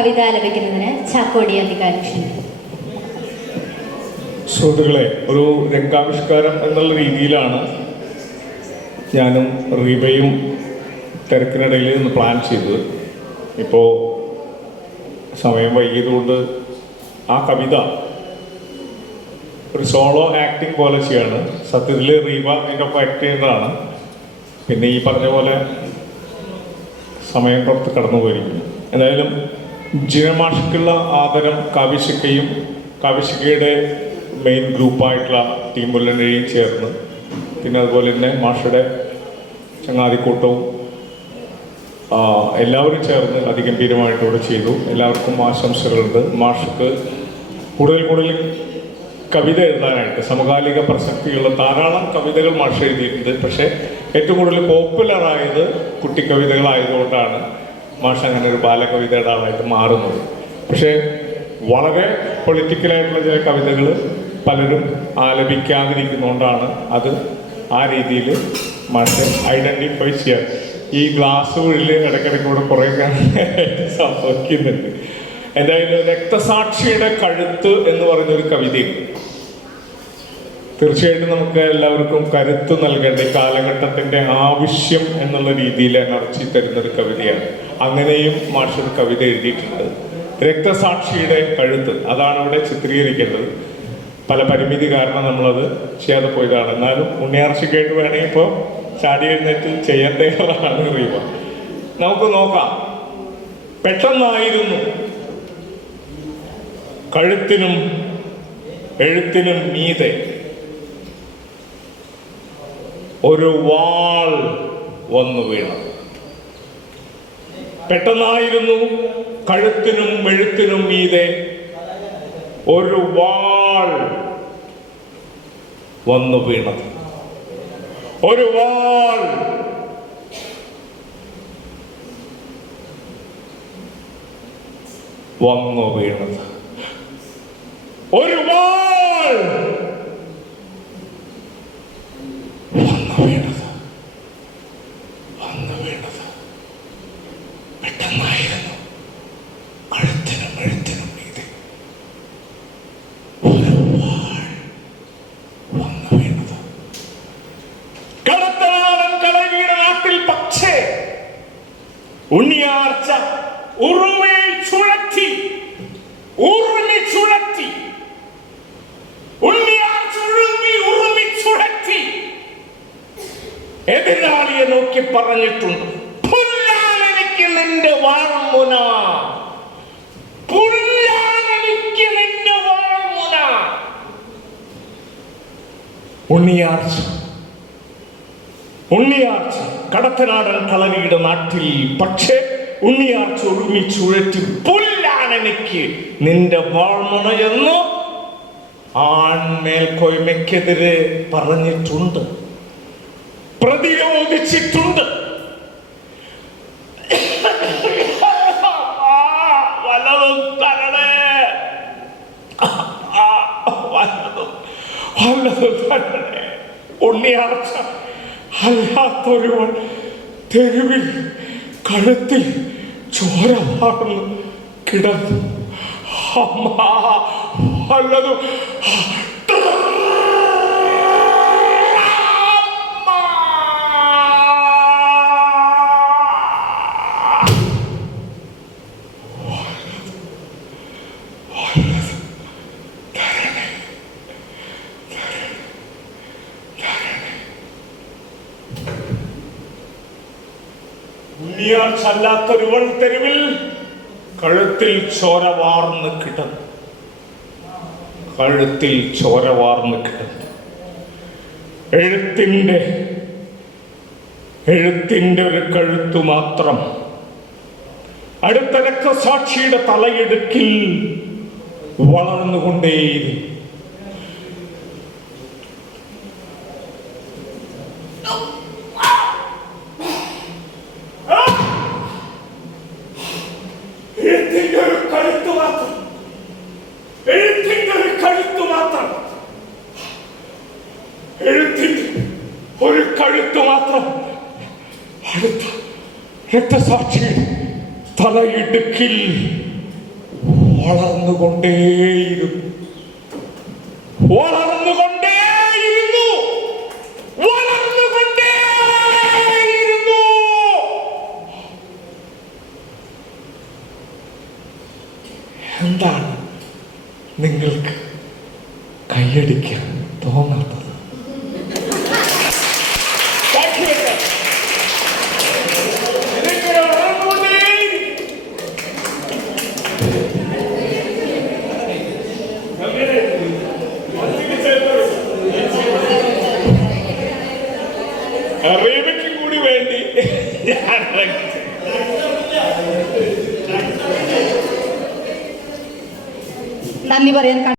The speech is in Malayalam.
കവിത ആലപിക്കുന്നതിന് ചാക്കോടി അധികാരിക്ഷൻ. സുഹൃത്തുക്കളെ, ഒരു രംഗാവിഷ്കാരം എന്നുള്ള രീതിയിലാണ് ഞാനും റീബയും തിരക്കിനിടയിൽ നിന്ന് പ്ലാൻ ചെയ്തത്. ഇപ്പോൾ സമയം വൈകിയതുകൊണ്ട് ആ കവിത ഒരു സോളോ ആക്ടിങ് പോലെ ചെയ്യാണ്. സത്യത്തിൽ റീബ അതിൻ്റെ ഒപ്പം ആക്ട് ചെയ്യുന്നതാണ്. പിന്നെ ഈ പറഞ്ഞ പോലെ സമയം പുറത്ത് കടന്നു പോയിരിക്കുന്നു. എന്തായാലും ജിനമാഷക്കുള്ള ആദരം കാവ്യശിക്കയും കാവ്യശിക്കയുടെ മെയിൻ ഗ്രൂപ്പായിട്ടുള്ള ടീം മുല്ലനെയും ചേർന്ന്, പിന്നെ അതുപോലെ തന്നെ മാഷയുടെ ചങ്ങാതിക്കൂട്ടവും എല്ലാവരും ചേർന്ന് അതിഗംഭീരമായിട്ടിവിടെ ചെയ്തു. എല്ലാവർക്കും ആശംസകളുണ്ട്. മാഷക്ക് കൂടുതൽ കവിത എഴുതാനായിട്ട് സമകാലിക പ്രസക്തിയുള്ള ധാരാളം കവിതകൾ മാഷ് എഴുതിയിട്ടുണ്ട്. പക്ഷേ ഏറ്റവും കൂടുതൽ പോപ്പുലറായത് കുട്ടിക്കവിതകളായതുകൊണ്ടാണ് മാഷ് അങ്ങനെ ഒരു ബാലകവിതയുടെ ആളായിട്ട് മാറുന്നത്. പക്ഷേ വളരെ പൊളിറ്റിക്കലായിട്ടുള്ള ചില കവിതകൾ പലരും ആലപിക്കാതിരിക്കുന്നതുകൊണ്ടാണ് അത് ആ രീതിയിൽ മാഷ് ഐഡൻറ്റിഫൈ ചെയ്യാൻ. ഈ ഗ്ലാസ് ഉള്ളിൽ ഇടയ്ക്കിടയ്ക്കൂടെ കുറേ സംഭവിക്കുന്നുണ്ട്. എന്തായാലും രക്തസാക്ഷിയുടെ കഴുത്ത് എന്ന് പറയുന്നൊരു കവിതയുണ്ട്. തീർച്ചയായിട്ടും നമുക്ക് എല്ലാവർക്കും കരുത്ത് നൽകേണ്ട ഈ കാലഘട്ടത്തിൻ്റെ ആവശ്യം എന്നുള്ള രീതിയിൽ എനർജി തരുന്നൊരു കവിതയാണ്. അങ്ങനെയും മാഷൊരു കവിത എഴുതിയിട്ടുണ്ട്. രക്തസാക്ഷിയുടെ കഴുത്ത്, അതാണ് ഇവിടെ ചിത്രീകരിക്കേണ്ടത്. പല പരിമിതി കാരണം നമ്മളത് ചെയ്യാതെ പോയതാണ്. എന്നാലും ഉണ്ണിയാർച്ചയ്ക്കായിട്ട് വേണമെങ്കിൽ ഇപ്പോൾ ചാടി എഴുന്നേറ്റ് ചെയ്യേണ്ടതാണ് റീവ. നമുക്ക് നോക്കാം. പെട്ടെന്നായിരുന്നു കഴുത്തിനും എഴുത്തിനും മീതെ ഒരു വാൾ വന്നു വീണു. പെട്ടെന്നായിരുന്നു കഴുത്തിനും എഴുത്തിനും മീതെ ഒരു വാൾ വന്നു വീണത്. ഒരു വാൾ വന്നു വീണത്. ഒരു വാൾ വന്നു വീണത്. വന്നു വീണത് പെട്ടെന്നായിരുന്നു കഴുത്തിനും എഴുത്തിനും മീതെ ഒരു വാൾ വന്നു വീണത്. കടത്തനാടൻ കളരിയുടെ നാട്ടിൽ പക്ഷേ ഉണ്ണിയാർച്ച ഉറുമി ചുഴറ്റി എതിരാളിയെ നോക്കി പറഞ്ഞിട്ടുണ്ട്, പുല്ലാനെനിക്ക് നിന്റെ വാൾമുന, പുല്ലാനെനിക്ക് നിന്റെ വാൾമുന. ഉണ്ണിയാർച്ച കടത്തനാടൻ കളരിയുടെ നാട്ടിൽ പക്ഷേ ഉണ്ണിയാർച്ച ഉറുമി ചുഴറ്റി പുല്ലാനെനിക്ക് നിന്റെ വാൾമുന എന്ന് ആൺമേൽക്കോയ്മയ്ക്കെതിരെ പറഞ്ഞിട്ടുണ്ട്, പ്രതിരോധിച്ചിട്ടുണ്ട്. വല്ലതും തരണേ, വല്ലതും തരണേ. ഉണ്ണിയാർച്ച അല്ലാത്തൊരുവൻ തെരുവിൽ കഴുത്തിൽ ചോര വാർന്ന് കിടന്നു. വല്ലതും ഉണ്ണിയാർച്ചല്ലാത്തൊരുവൻ തെരുവിൽ കഴുത്തിൽ ചോര വാർന്ന് കിടന്നു. കഴുത്തിൽ ചോര വാർന്ന് കിടന്നു. എഴുത്തിന്റെ ഒരു കഴുത്തു മാത്രം അടുത്ത രക്തസാക്ഷിയുടെ തലയിടുക്കിൽ വളർന്നുകൊണ്ടേയിരുന്നു. ഒരു കഴുത്ത് മാത്രം അടുത്ത രക്തസാക്ഷിയുടെ തലയിടുക്കിൽ വളർന്നുകൊണ്ടേയിരുന്നു വളർന്നുകൊണ്ടേയിരുന്നു വളർന്നുകൊണ്ടേയിരുന്നു. എന്താണ് നിങ്ങൾക്ക് കൈയടിക്കാൻ തോന്നാത്തത്? റീബയ്ക്കും കൂടി വേണ്ടി നന്ദി പറയാൻ